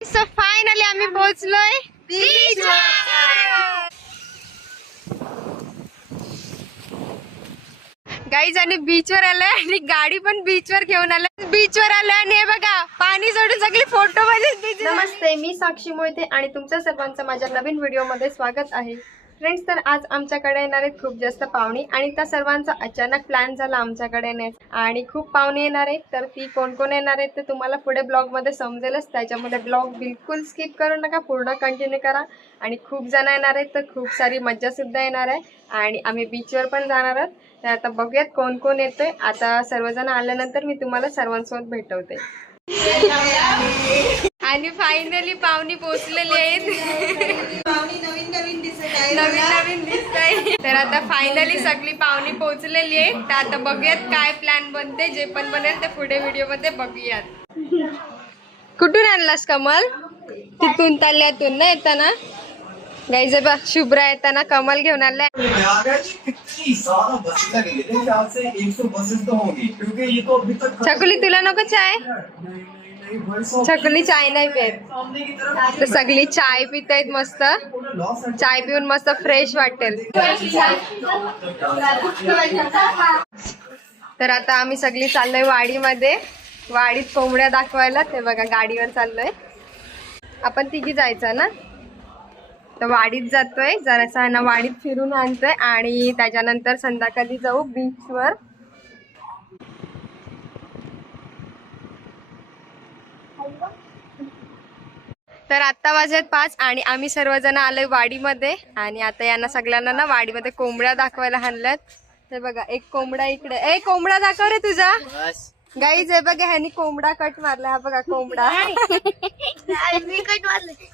So finally आम्ही पोहोचलोय. Guys आणि बीचवर आलोय आणि गाडी पण बीचवर घेऊन आलोय. बीचवर आलोय आणि हे बघा पाणी सोडून सगळी फोटो मध्ये नमस्ते मी साक्षी मोहिते आणि तुमच्या सर्वांचं माझ्या नवीन व्हिडिओमध्ये स्वागत आहे. फ्रेंड्स तर आज आमच्याकडे येणार आहेत खूप जास्त पाहुणे आणि त्या सर्वांचा अचानक प्लॅन झाला आमच्याकडे येण्याचा आणि खूप पाहुणे येणार आहेत तर ती कोण कोण येणार आहेत ते तुम्हाला पुढे ब्लॉगमध्ये समजेलच. त्याच्यामध्ये ब्लॉग बिलकुल स्किप करू नका पूर्ण कंटिन्यू करा. आणि खूप जण येणार आहेत तर खूप सारी मज्जासुद्धा येणार आहे. आणि आम्ही बीचवर पण जाणार आहोत. तर आता बघूयात कोण कोण येतोय. आता सर्वजण आल्यानंतर मी तुम्हाला सर्वांसोबत भेटवते. आणि फायनली पाहुणी पोचलेली आहेत. नवीन नवीन दिसत आहे तर आता फायनली सगळी पाहुणी पोहोचलेली आहे तर आता बघूयात काय प्लॅन बनते. जे पण बनेल ते पुढे व्हिडिओमध्ये बघूयात. कुठून आणलास कमल? तिथून तल्यातून ना येताना? गाईज बा शुभ्रा येताना कमल घेऊन आलाय. प्रयागराज कितनी ज्यादा बसें लगेंगे मेरे ख्याल से 100 बसेस तो होंगी क्योंकि ये तो अभी तक छकुली तुला नको चाय? छकुली चाय नाही पित. तर सगळी चाय पित आहेत मस्त. चाय पिऊन मस्त फ्रेश वाटेल. तर आता आम्ही सगळी चाललोय वाडीमध्ये. वाडीत कोंबड्या दाखवायला. ते बघा गाडीवर चाललोय. आपण तिघी जायचं ना? तर वाडीत जातोय. जरासा ना वाडीत फिरून आणतोय आणि त्याच्यानंतर संध्याकाळी जाऊ बीचवर तर आत्ता वाजत पाच आणि आम्ही सर्वजण आलोय वाडीमध्ये. आणि आता यांना सगळ्यांना ना वाडीमध्ये कोंबड्या दाखवायला आणल्यात हे बघा एक कोंबडा इकडे. ए कोंबडा दाखव रे तुझा. गाईज हे बघा ह्यानी कोंबडा कट मारला हा बघा कोंबडा.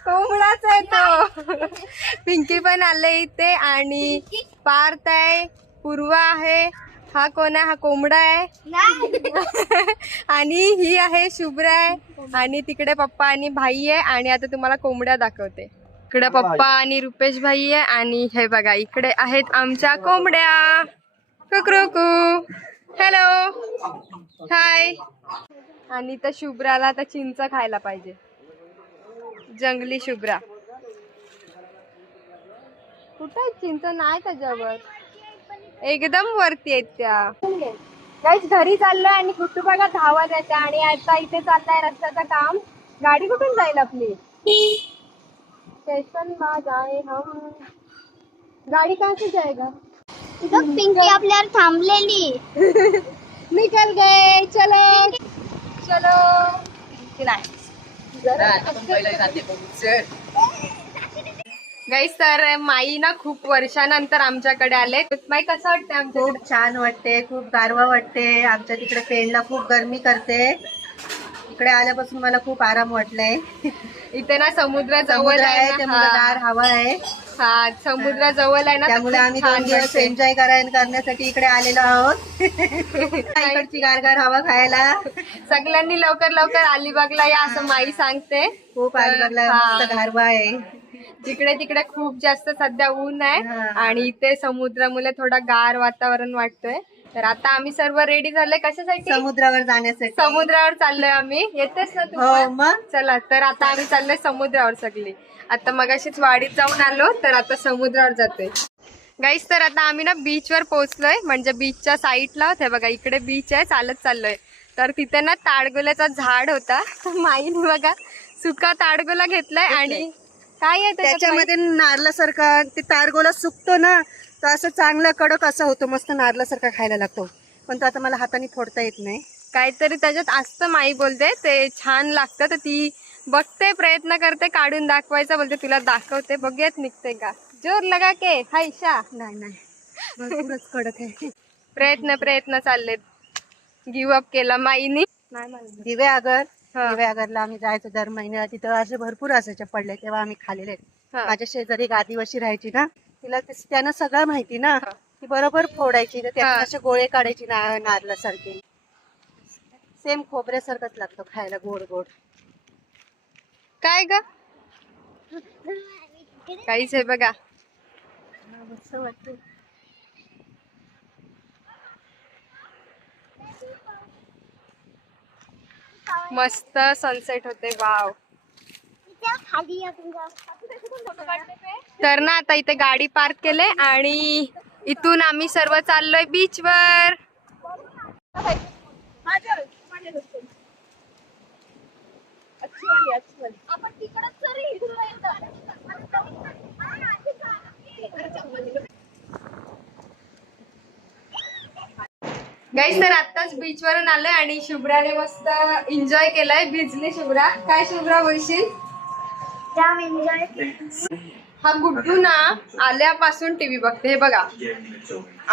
कोंबडाच आहे तो. पिंकी पण आले इथे आणि पार्थ आहे पूर्वा आहे. हा कोण आहे? हा कोंबडा आहे. आणि ही आहे शुभ्रा आहे. आणि तिकडे पप्पा आणि भाई आहे. आणि आता तुम्हाला कोंबड्या दाखवते. इकडे पप्पा आणि रुपेश भाई आहे. आणि हे बघा इकडे आहेत आमच्या कोंबड्या. कुकरुकू हॅलो. हाय. आणि त्या शुभ्राला आता चिंच खायला पाहिजे. जंगली शुभ्रा. कुठं आहे चिंच? नाही त्याच्यावर. एकदम वरती आहेत त्या. काहीच घरी चाललोय आणि कुठू बघा धावत येते आणि आता इथे चाललाय रस्त्याचं काम. गाडी कुठून जाईल आपली? स्टेशन बा जाए हम. गाडी कहाँ से जाएगा पिंकी आपल्यावर थांबलेली. निकल गए चलो. चलो. गाईस तर माई ना खूप वर्षानंतर आमच्याकडे आले. माई कसं वाटतं आमच्याकडे? खूप छान वाटते खूप गारवा वाटते. आमच्या तिकडे पेंडला खूप गरमी करते. इकडे आल्यापासून मला खूप आराम वाटलाय. इथे ना समुद्र जवळ समुद्र आहे त्यामुळे. हवा आहे. हा हा, समुद्र जवळ आहे ना त्यामुळे आम्ही छान दोन दिवस. एन्जॉय करायला करण्यासाठी इकडे आलेलो आहोत. इकडची गारगार हवा खायला. सगळ्यांनी लवकर लवकर अलिबागला या असं माई सांगते. खूप अलिबागला गारवा आहे. जिकडे तिकडे खूप जास्त सध्या ऊन आहे. आणि इथे समुद्रामुळे थोडा गार वातावरण वाटतंय. तर आता आम्ही सर्व रेडी झाले कशासाठी? समुद्रावर जाण्यासाठी. समुद्रावर चाललोय आम्ही. येतेस ना तू हो? मग? चला तर आता आम्ही चाललोय समुद्रावर सगळी. आता मगाशीच वाडीत जाऊन आलो तर आता समुद्रावर जातोय. गाईस तर आता आम्ही ना बीचवर पोहोचलोय. म्हणजे बीचच्या साईडला हे बघा इकडे बीच आहे चालत चाललोय. तर तिथे ना ताडगोल्याचा झाड होता. तर माईने बघा. सुका ताडगोला घेतलाय आणि काय आहे त्याच्यामध्ये नारळासारखा ते तारगोला सुकतो ना तर असं चांगला कडक असा होतो मस्त नारळासारखा खायला लागतो. पण तो आता मला हाताने फोडता येत नाही. काहीतरी त्याच्यात असतं माई बोलते. ते छान लागतं तर ती बघते प्रयत्न करते काढून दाखवायचा बोलते तुला दाखवते. बघूयात निघते का? जोर लगा के हायशा नाही नाही. कडक आहे. प्रयत्न प्रयत्न चाललेत. गिव्ह अप केला माईनी. दिवे आगर. दिवे आगरला आम्ही जायचो दर महिन्याला. तिथं असे भरपूर असायचे पडले तेव्हा आम्ही. हा. माझ्या शेजारी गादीवशी राहायची ना तिला त्यांना सगळं माहिती ना हा. ती बरोबर फोडायची तर त्यातून हा. असे गोळे काढायची ना नारळासारखे. सेम खोबऱ्यासारखंच लागतं खायला गोड गोड. काय ग? काहीच आहे बघा. मस्त वाटतं मस्त सनसेट होते वाव. तर ना आता इथे गाडी पार्क केले आणि इथून आम्ही सर्व चाललोय बीचवर वर. गाईस तर आताच बीच वरून आलोय आणि शुभ्राने मस्त एन्जॉय केलाय. भिजली शुभ्रा. काय शुभ्रा बोलशील? जाम एन्जॉय हा गुड्डू ना आल्यापासून टीव्ही बघते. हे बघा.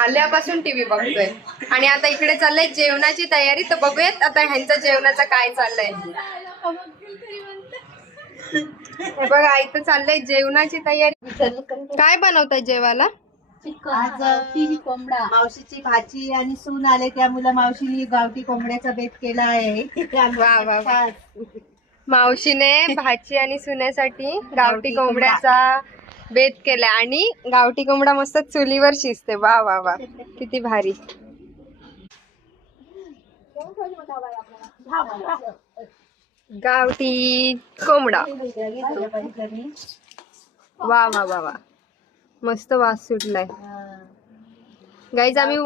आल्यापासून टीव्ही बघतोय. आणि आता इकडे चाललंय जेवणाची तयारी. तर बघूयात आता ह्यांचं जेवणाचं काय चाललंय. हे बघा इथं चाललंय जेवणाची तयारी. काय बनवताय जेवायला? आज कोंबडा मावशीची भाजी आणि सून आले. त्यामुळे मावशीने गावठी कोंबड्याचा बेत केला आहे. मावशीने भाची आणि सुनेसाठी गावठी कोंबड्याचा बेत केलाय आणि गावठी कोंबडा मस्त चुलीवर शिजते. वा वा वा. किती भारी. गावठी कोंबडा. वा वा वा वा. मस्त वास सुटलाय. गाईज आम्ही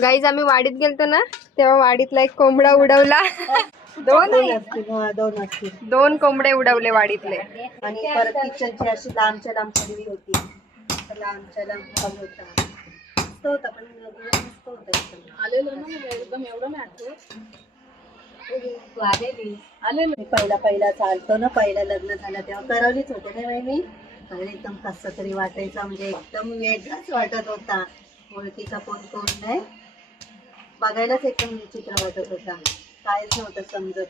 गाईज आम्ही वाडीत गेलतो ना तेव्हा वाडीतला एक कोंबडा उडवला. दोन दोन असतील दोन असतील दोन कोंबडे उडवले वाडीतले. आणि परत किचनची अशी लांबच्या लांब पडवी होती. लांबच्या लांब होता. मस्त होता पण मस्त होता एकदम. मी पहिला पहिला चालतो ना पहिला लग्न झालं तेव्हा करवलीच होते ना मी. आणि एकदम कसं तरी वाटायचं म्हणजे एकदम वेगळाच वाटत होता. ओळखीचा कोण कोण नाही बघायलाच एकदम विचित्र वाटत होता. कायच नव्हतं समजत.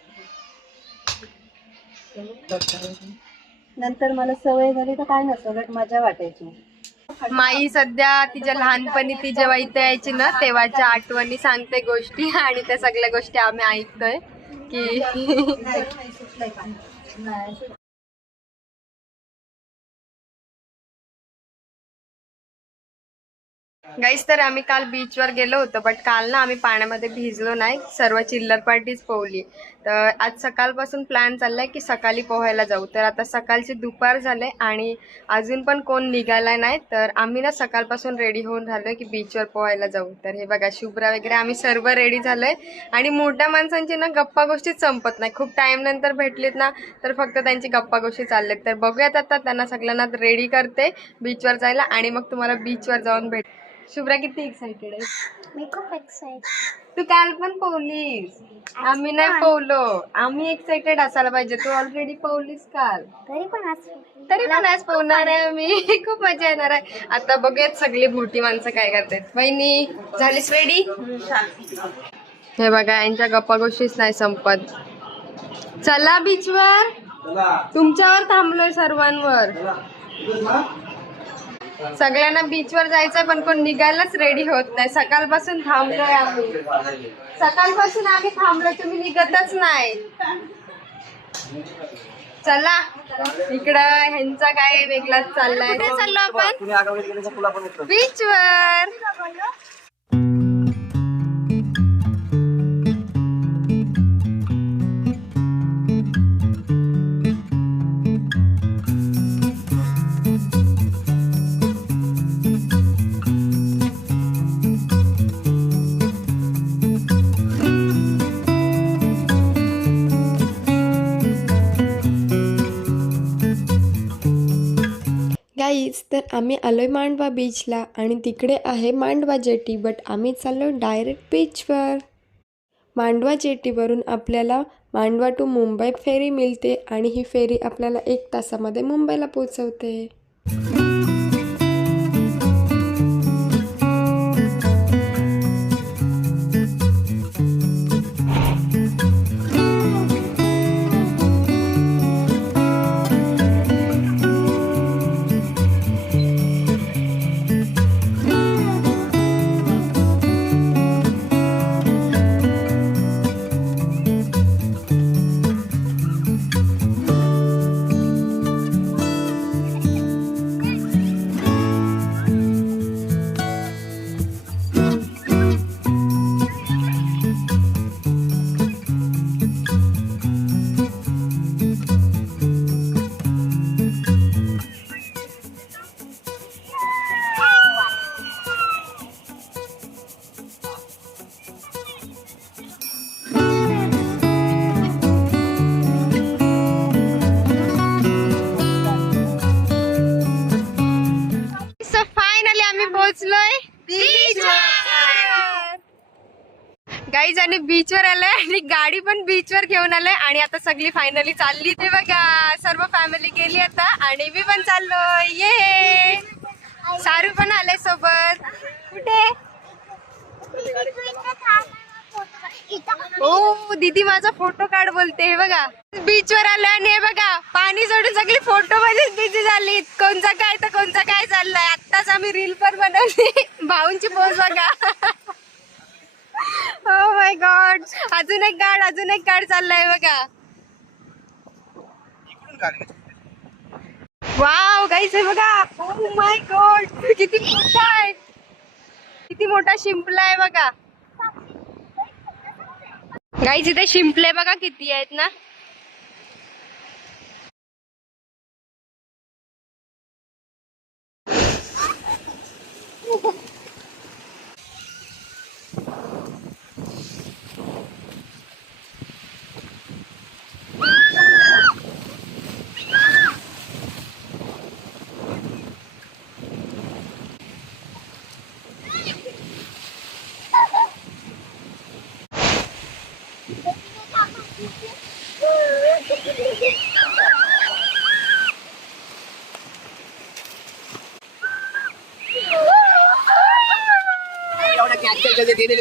नंतर मला सवय झाली तर काय नसतं उलट मजा वाटायची. माई सध्या तिच्या लहानपणी ती जेव्हा इथे यायची ना तेव्हाच्या आठवणी सांगते गोष्टी आणि त्या सगळ्या गोष्टी आम्ही ऐकतोय की गाईस तर आम्ही काल बीचवर गेलो होतो बट काल ना आम्ही पाण्यामध्ये भिजलो नाही. सर्व चिल्लर पार्टीच पोहली. तर आज सकाळपासून प्लॅन चाललाय की सकाळी पोहायला जाऊ. तर आता सकाळची दुपार झाले आणि अजून पण कोण निघालाय नाही. तर आम्ही ना सकाळपासून रेडी होऊन राहिलोय की बीचवर पोहायला जाऊ. तर हे बघा शुभ्रा वगैरे आम्ही सर्व रेडी झालोय. आणि मोठ्या माणसांची ना गप्पा गोष्टीच संपत नाही. खूप टाईम नंतर भेटलीत ना तर फक्त त्यांची गप्पा गोष्टी चालल्यात तर बघूयात आता त्यांना सगळ्यांना रेडी करते बीचवर जायला आणि मग तुम्हाला बीचवर जाऊन भेट शुभ्रा किती एक्साइटेड आहे मी खूप एक्साइट तू काल पण पोहलीस. आम्ही नाही पोहलो. आम्ही एक्साइटेड असायला पाहिजे. तू ऑलरेडी पोहलीस काल. तरी पण आज तरी पण आज पोहणार आहे मी खूप मजा येणार आहे. आता बघूयात सगळी मोठी माणसं काय करतात. वहिनी झालीस रेडी हे बघा यांच्या गप्पा गोष्टीच नाही संपत. चला बीचवर तुमच्यावर थांबलोय सर्वांवर. सगळ्यांना बीचवर जायचंय पण कोण निघायलाच रेडी होत नाही. सकाळपासून थांबलोय आम्ही. सकाळपासून आम्ही थांबलोय तुम्ही निघतच नाही. चला इकडं ह्यांचा काय वेगळाच चाललाय. चाललो आपण? बीचवर गाईज आम्ही आम्ही आलोय मांडवा बीचला आणि तिकडे आहे मांडवा जेटी बट आम्ही चाललो डायरेक्ट बीचवर मांडवा जेटीवरून आपल्याला मांडवा टू मुंबई फेरी मिळते आणि ही फेरी आपल्याला एक तासामध्ये मुंबईला पोचवते गाईज आणि बीचवर आलोय आणि गाडी पण बीचवर घेऊन आलोय. आणि आता सगळी फायनली चालली ते बघा. सर्व फॅमिली गेली आता. आणि मी पण चाललो. ये सारू पण आले सोबत. कुठे? ओ दीदी माझा फोटो काढ बोलते. हे बघा. बीचवर आलोय आणि हे बघा. पाणी सोडून सगळी फोटो मध्येच बिझी झाली. कोणचा काय तर कोणचा काय चाललंय. आत्ताच आम्ही रील पण बनवली. भाऊंची पोच बघा. हो माय गॉड अजून एक गाड अजून एक गाड चाललाय बघा. वाव गाईच आहे बघा. ओ माय गॉड किती मोठा आहे. किती मोठा शिंपला आहे बघा. गाईच इथे शिंपले बघा किती आहेत ना.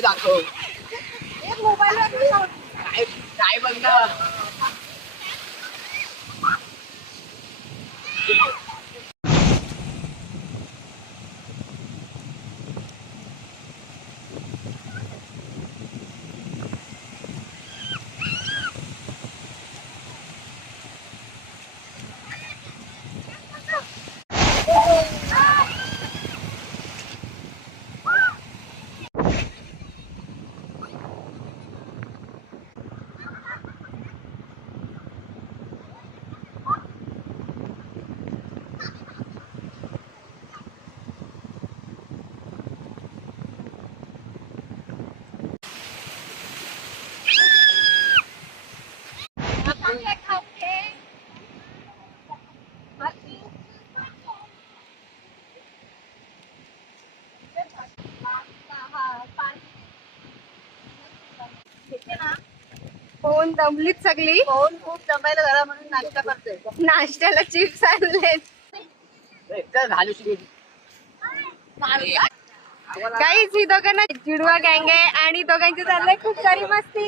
दाखव. काय काय बघ फोन दमलीत सगळी. फोन खूप जमायला झाला म्हणून नाश्ता करतोय. नाश्त्याला चिप्स आणलेत. काहीच ही दोघांना जुडवा गँग आहे आणि दोघांची चाललंय खूप सारी मस्ती.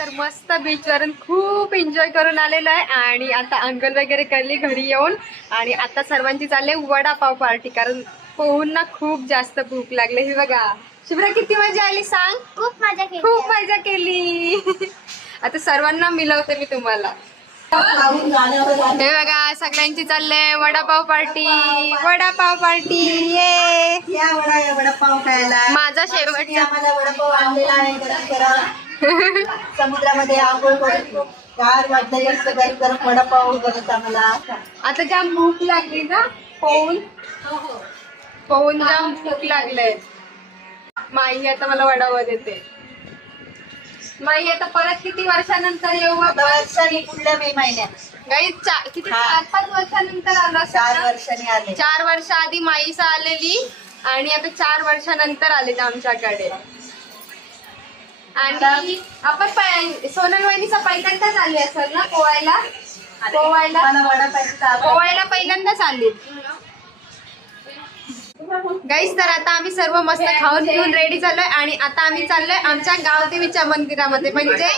तर मस्त बीच वरून खूप एन्जॉय करून आलेलो आहे. आणि आता अंकल वगैरे करली घरी येऊन आणि आता सर्वांची चालले वडापाव पार्टी कारण पोहूंना खूप जास्त भूक लागली. हे बघा. शिवरा किती मजा आली सांग. खूप मजा केली. खूप मजा केली. आता सर्वांना मिळवते मी तुम्हाला. हे बघा सगळ्यांची चाललंय वडापाव पार्टी वडापाव पार्टी ये. माझा शेवटचा. समुद्रामध्ये आंघोळ करून गार वाटलं जास्त गरम गरम वडापाव बनत आम्हाला आता जाम भूक लागली ना पोहून पोहून जाम भूक लागले. माई आता मला वडावा देते. माई आता परत किती वर्षानंतर येऊ? वर्षांनी पुढल्या मे महिन्यात. गाई चा- किती हा. चार पाच वर्षानंतर आलो चार? वर्षांनी आले. चार वर्ष आधी माईसा आलेली आणि आता चार वर्षानंतर आले आमच्याकडे. आणि आपण पै- सोनल वहिनीचा पहिल्यांदाच आली असेल ना पोवायला पोवायला मला वडापावचा पोवायला पहिल्यांदाच आली. गाईस तर आता आम्ही सर्व मस्त खाऊन पिऊन रेडी झालोय आणि आता आम्ही चाललोय आमच्या गावदेवीच्या मंदिरामध्ये. म्हणजे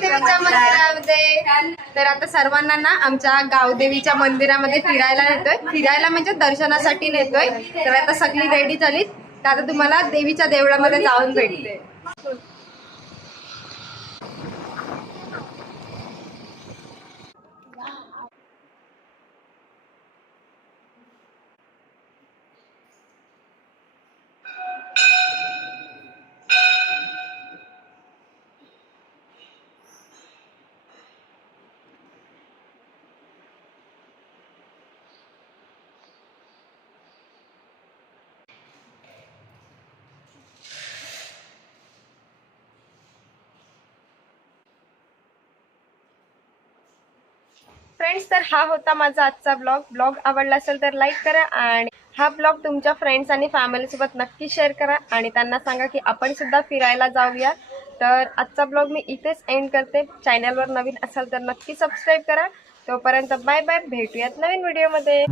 देवीच्या मंदिरामध्ये? तर आता सर्वांना ना आमच्या गावदेवीच्या मंदिरामध्ये फिरायला नेतोय फिरायला म्हणजे दर्शनासाठी नेतोय. तर आता सगळी रेडी झाली तर आता तुम्हाला देवीच्या देवळामध्ये जाऊन भेटते. Thank. फ्रेंड्स तर हा होता माझा आजचा ब्लॉग ब्लॉग आवडला असेल तर लाईक करा आणि हा ब्लॉग तुमच्या फ्रेंड्स आणि फॅमिलीसोबत नक्की शेअर करा आणि त्यांना सांगा की आपण सुद्धा फिरायला जाऊया. तर आजचा ब्लॉग मी इथेच एंड करते. चॅनलवर नवीन असाल तर नक्की सबस्क्राईब करा. तोपर्यंत बाय बाय भेटूयात नवीन व्हिडिओमध्ये